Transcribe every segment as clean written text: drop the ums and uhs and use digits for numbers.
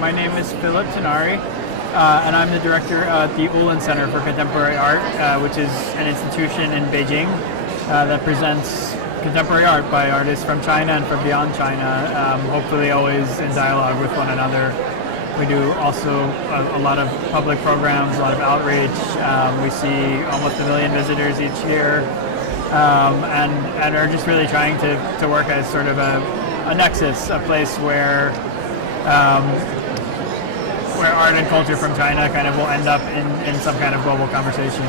My name is Philip Tinari, and I'm the director at the Ulan Center for Contemporary Art, which is an institution in Beijing that presents contemporary art by artists from China and from beyond China, hopefully always in dialogue with one another. We do also a lot of public programs, a lot of outreach. We see almost 1 million visitors each year, and are just really trying to work as sort of a nexus, a place where art and culture from China kind of will end up in some kind of global conversation.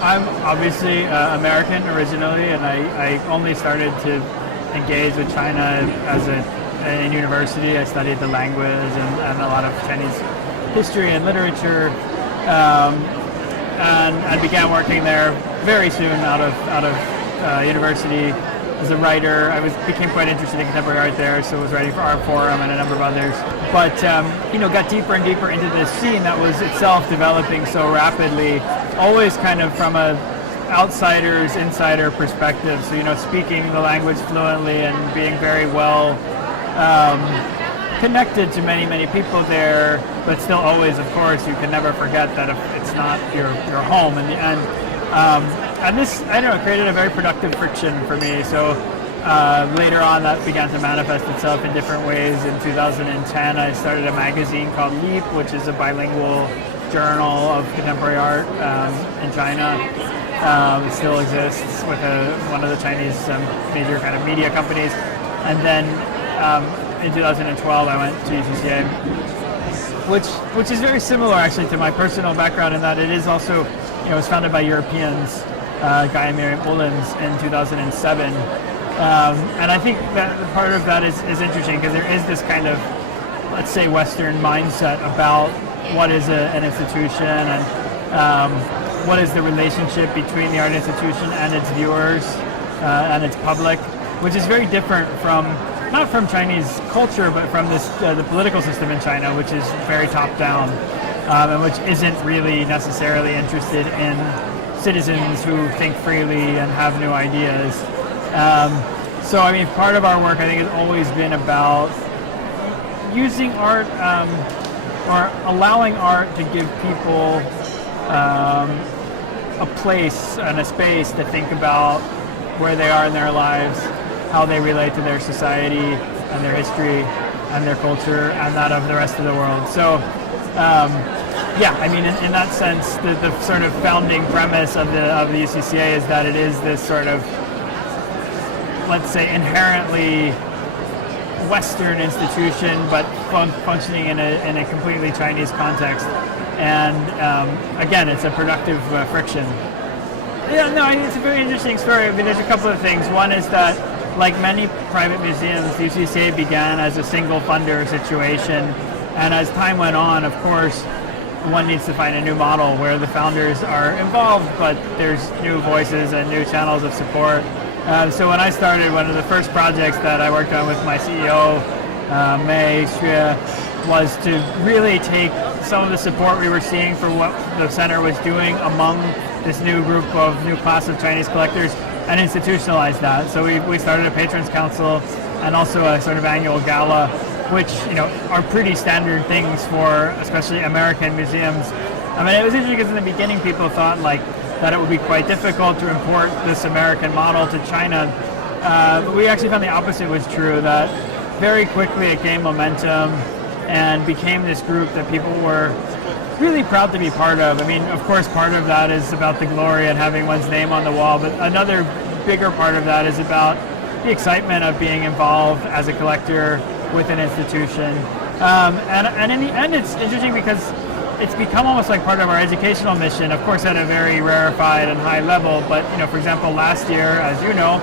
I'm obviously American originally, and I only started to engage with China in university. I studied the language and a lot of Chinese history and literature, and began working there very soon out of university. As a writer, I became quite interested in contemporary art there, so I was writing for Art Forum and a number of others. But got deeper and deeper into this scene that was itself developing so rapidly, always kind of from a outsider's insider perspective. So speaking the language fluently and being very well connected to many people there, but still always, of course, you can never forget that if it's not your home in the end. And this, created a very productive friction for me. So later on, that began to manifest itself in different ways. In 2010, I started a magazine called Leap, which is a bilingual journal of contemporary art in China. It still exists with one of the Chinese major kind of media companies. And then in 2012, I went to UCCA, which is very similar actually to my personal background in that it is also, it was founded by Europeans, Guy and Miriam Ullens in 2007. And I think that part of that is interesting because there is this kind of, let's say, Western mindset about what is an institution and what is the relationship between the art institution and its viewers and its public, which is very different from, not from Chinese culture, but from the political system in China, which is very top-down, and which isn't really necessarily interested in citizens who think freely and have new ideas. So part of our work, I think, has always been about using art or allowing art to give people a place and a space to think about where they are in their lives, how they relate to their society and their history and their culture and that of the rest of the world. So in that sense, the sort of founding premise of the UCCA is that it is this sort of, let's say, inherently Western institution, but functioning in a completely Chinese context. And again, it's a productive friction. It's a very interesting story. There's a couple of things. One is that, like many private museums, the UCCA began as a single funder situation, and as time went on, of course, one needs to find a new model where the founders are involved, but there's new voices and new channels of support. So when I started, one of the first projects that I worked on with my CEO, Mei Xue, was to really take some of the support we were seeing for what the center was doing among this new class of Chinese collectors and institutionalize that. So we started a Patrons Council and also a sort of annual gala, which are pretty standard things for especially American museums. It was interesting because in the beginning people thought that it would be quite difficult to import this American model to China. But we actually found the opposite was true, that very quickly it gained momentum and became this group that people were really proud to be part of. Of course, part of that is about the glory and having one's name on the wall, but another bigger part of that is about the excitement of being involved as a collector with an institution. And in the end, it's interesting because it's become almost like part of our educational mission, of course at a very rarefied and high level, but for example, last year, as you know,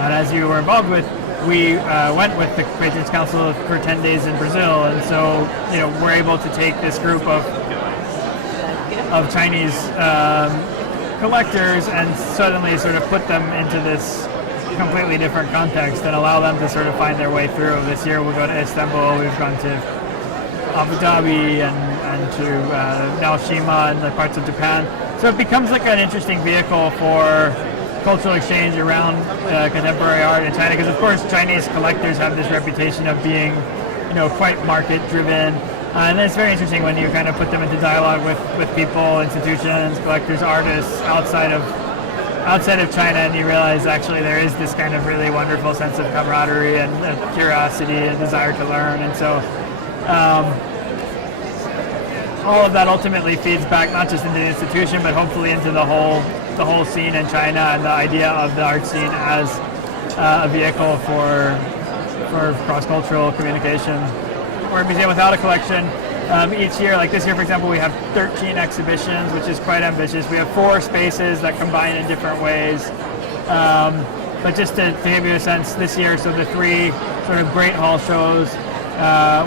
and as you were involved with, we went with the Patrons Council for 10 days in Brazil, and so we're able to take this group of Chinese collectors and suddenly sort of put them into this completely different context and allow them to sort of find their way through. This year we'll go to Istanbul, we've gone to Abu Dhabi and to Naoshima and the parts of Japan. So it becomes like an interesting vehicle for cultural exchange around contemporary art in China, because of course Chinese collectors have this reputation of being, quite market driven, And it's very interesting when you kind of put them into dialogue with people, institutions, collectors, artists outside of China, and you realize actually there is this kind of really wonderful sense of camaraderie and curiosity and desire to learn. And so all of that ultimately feeds back not just into the institution, but hopefully into the whole scene in China, and the idea of the art scene as a vehicle for cross-cultural communication. We're a museum without a collection. Each year, like this year, for example, we have 13 exhibitions, which is quite ambitious. We have 4 spaces that combine in different ways. But just to give you a sense, this year, so the 3 sort of great hall shows.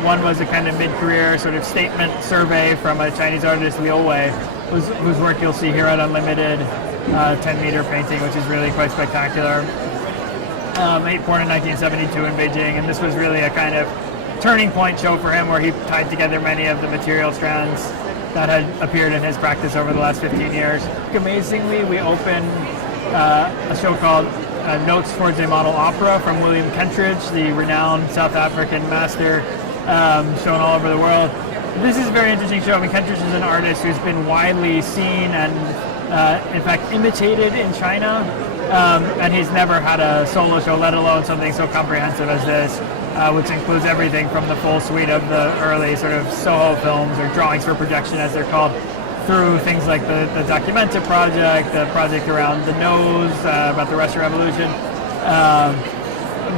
One was a kind of mid-career sort of statement survey from a Chinese artist, Liu Wei, whose work you'll see here at Unlimited, 10-meter painting, which is really quite spectacular. Born in 1972 in Beijing, and this was really a kind of turning point show for him, where he tied together many of the material strands that had appeared in his practice over the last 15 years. Amazingly, we opened a show called Notes Towards a Model Opera from William Kentridge, the renowned South African master, shown all over the world. This is a very interesting show. I mean, Kentridge is an artist who's been widely seen and, in fact, imitated in China, and he's never had a solo show, let alone something so comprehensive as this, which includes everything from the full suite of the early sort of Soho films, or drawings for projection as they're called, through things like the Documenta project, the project around the nose, about the Russian Revolution,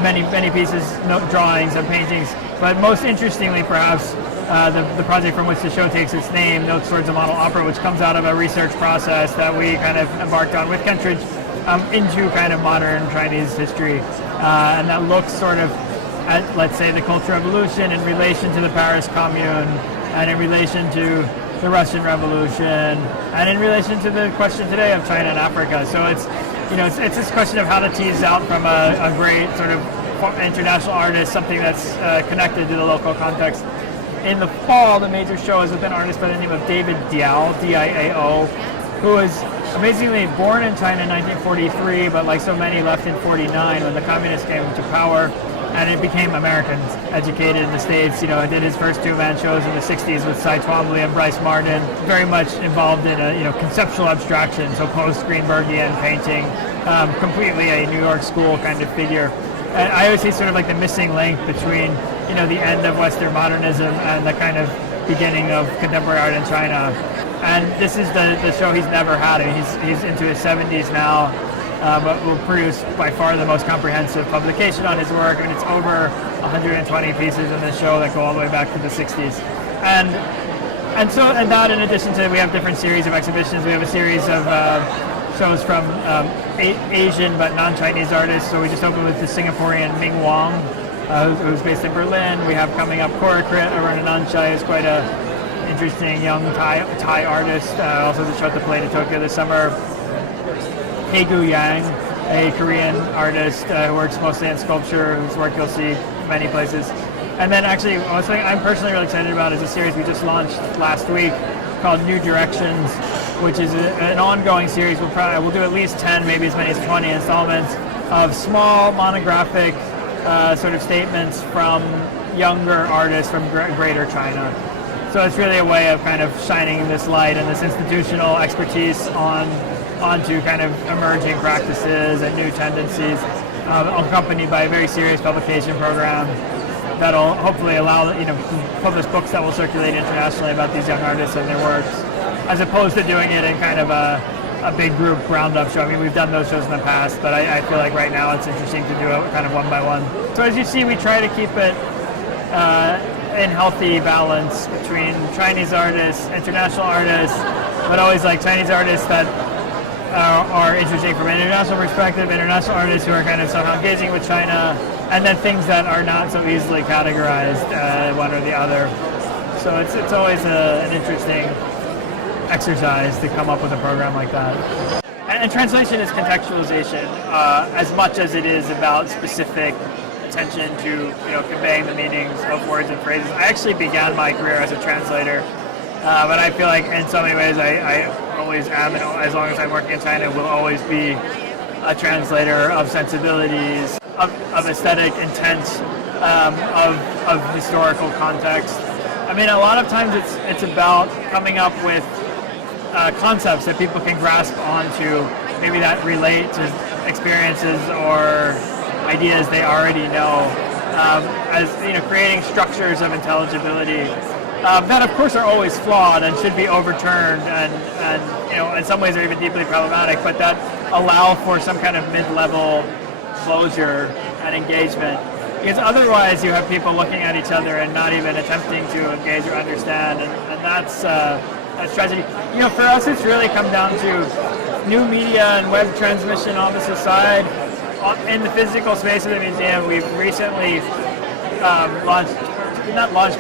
many pieces, drawings and paintings. But most interestingly, perhaps, the project from which the show takes its name, Notes Towards a Model Opera, which comes out of a research process that we kind of embarked on with Kentridge into kind of modern Chinese history. And that looks sort of at, let's say, the Cultural Revolution in relation to the Paris Commune, and in relation to the Russian Revolution, and in relation to the question today of China and Africa. So it's this question of how to tease out from a great sort of international artist something that's connected to the local context. In the fall, the major show is with an artist by the name of David Diao, D-I-A-O, who was amazingly born in China in 1943, but like so many left in 49 when the communists came to power. And it became Americans, educated in the States. I did his first 2-man shows in the 60s with Cy Twombly and Bryce Martin, very much involved in a conceptual abstraction, so post-Greenbergian painting, completely a New York school kind of figure. And I always see sort of like the missing link between, the end of Western modernism and the kind of beginning of contemporary art in China. And this is the show he's never had. I mean, he's into his 70s now. But will produce by far the most comprehensive publication on his work. I mean, it's over 120 pieces in the show that go all the way back to the 60s. And that, in addition to, we have different series of exhibitions. We have a series of shows from Asian but non-Chinese artists. So we just opened with the Singaporean Ming Wong, who's based in Berlin. We have coming up Korakrit Arunananchai, who's quite a interesting young Thai artist. Also the show at the Play to Tokyo this summer. Haegu Yang, a Korean artist who works mostly in sculpture, whose work you'll see many places. And then actually, something I'm personally really excited about is a series we just launched last week called New Directions, which is an ongoing series. We'll do at least 10, maybe as many as 20 installments of small monographic sort of statements from younger artists from Greater China. So it's really a way of kind of shining this light and this institutional expertise onto kind of emerging practices and new tendencies, accompanied by a very serious publication program that'll hopefully allow, publish books that will circulate internationally about these young artists and their works, as opposed to doing it in kind of a big group roundup show. I mean, we've done those shows in the past, but I feel like right now it's interesting to do it kind of one by one. So as you see, we try to keep it in healthy balance between Chinese artists, international artists, but always like Chinese artists that are interesting from an international perspective, international artists who are kind of somehow engaging with China, and then things that are not so easily categorized one or the other. So it's always an interesting exercise to come up with a program like that. And translation is contextualization as much as it is about specific attention to conveying the meanings of words and phrases. I actually began my career as a translator, but I feel like in so many ways I always am, and as long as I'm working in China, will always be a translator of sensibilities, of aesthetic intent, of historical context. I mean, a lot of times it's about coming up with concepts that people can grasp onto, maybe that relate to experiences or ideas they already know, as creating structures of intelligibility that of course are always flawed and should be overturned and in some ways are even deeply problematic, but that allow for some kind of mid-level closure and engagement. Because otherwise you have people looking at each other and not even attempting to engage or understand, and that's tragedy. For us it's really come down to new media and web transmission on the side. In the physical space of the museum, we've recently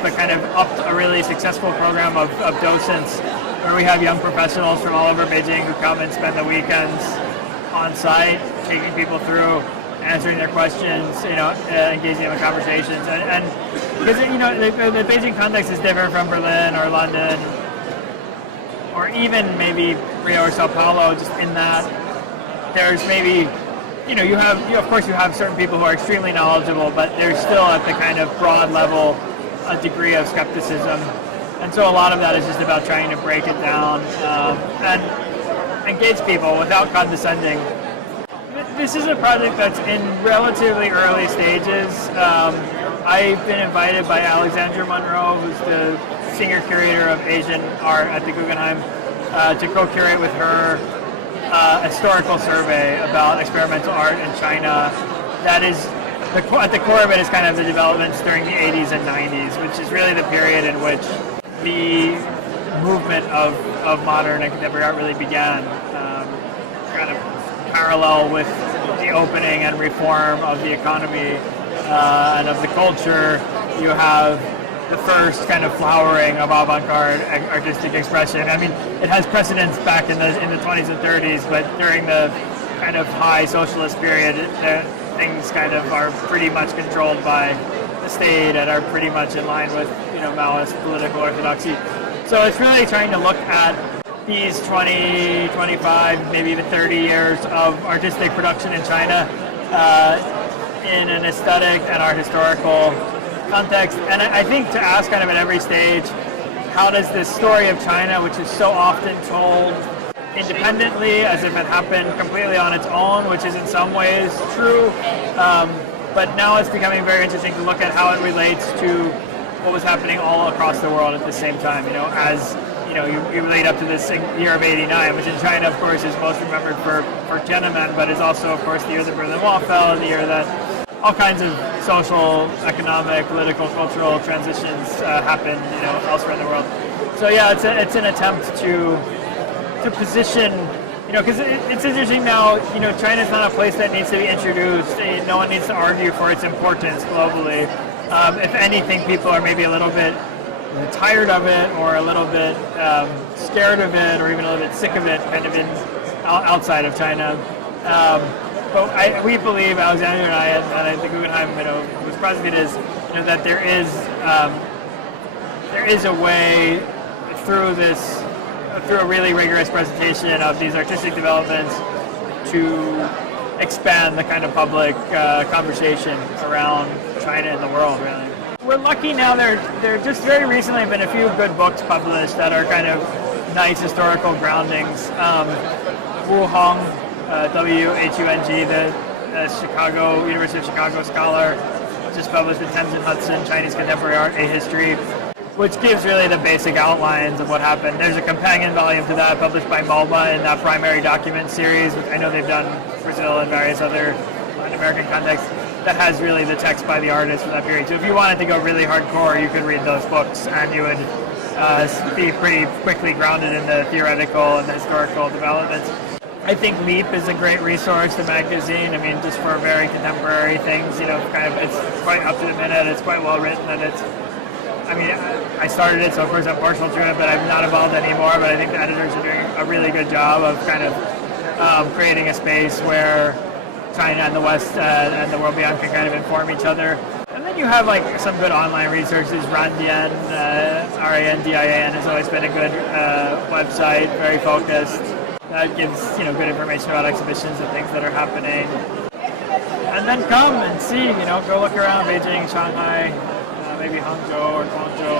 but kind of upped a really successful program of docents where we have young professionals from all over Beijing who come and spend the weekends on site, taking people through, answering their questions, engaging in conversations, and because the Beijing context is different from Berlin or London, or even maybe Rio or Sao Paulo, just in that there's maybe you have certain people who are extremely knowledgeable, but there's still at the kind of broad level a degree of skepticism, and so a lot of that is just about trying to break it down and engage people without condescending. This is a project that's in relatively early stages. I've been invited by Alexandra Monroe, who's the senior curator of Asian art at the Guggenheim, to co-curate with her a historical survey about experimental art in China. That is, at the core of it is kind of the developments during the 80s and 90s, which is really the period in which the movement of modern and contemporary art really began, kind of parallel with the opening and reform of the economy and of the culture. You have the first kind of flowering of avant-garde artistic expression. I mean, it has precedence back in the 20s and 30s, but during the kind of high socialist period, things kind of are pretty much controlled by the state and are pretty much in line with Maoist political orthodoxy. So it's really trying to look at these 20, 25, maybe even 30 years of artistic production in China in an aesthetic and art historical context. And I think to ask kind of at every stage, how does this story of China, which is so often told independently as if it happened completely on its own, which is in some ways true, but now it's becoming very interesting to look at how it relates to what was happening all across the world at the same time, as you relate up to this year of '89, which in China, of course, is most remembered for Tiananmen, but is also, of course, the year the Berlin Wall fell, and the year that all kinds of social, economic, political, cultural transitions happen, elsewhere in the world. So yeah, it's an attempt to position, because it's interesting now. China's not a place that needs to be introduced. No one needs to argue for its importance globally. If anything, people are maybe a little bit tired of it, or a little bit scared of it, or even a little bit sick of it, kind of outside of China. But we believe, Alexander and I, at the Guggenheim, whose project it is, that there is a way through a really rigorous presentation of these artistic developments to expand the kind of public conversation around China and the world, really. We're lucky now. There just very recently have been a few good books published that are kind of nice historical groundings. Wu Hong, W-H-U-N-G, the University of Chicago scholar, just published the Tenzin Hudson Chinese Contemporary Art, A History, which gives really the basic outlines of what happened. There's a companion volume to that published by MoMA in that primary document series, which I know they've done Brazil and various other Latin American contexts, that has really the text by the artist for that period. So if you wanted to go really hardcore, you could read those books and you would be pretty quickly grounded in the theoretical and the historical developments. I think Leap is a great resource, the magazine. I mean, just for very contemporary things, it's quite up to the minute, it's quite well written, and I started it, so of course I'm partial to it, but I'm not involved anymore. But I think the editors are doing a really good job of kind of creating a space where China and the West and the world beyond can kind of inform each other. And then you have some good online resources. Randian, R-A-N-D-I-A-N has always been a good website, very focused. That gives good information about exhibitions and things that are happening. And then come and see, go look around Beijing, Shanghai, maybe Hangzhou or Guangzhou,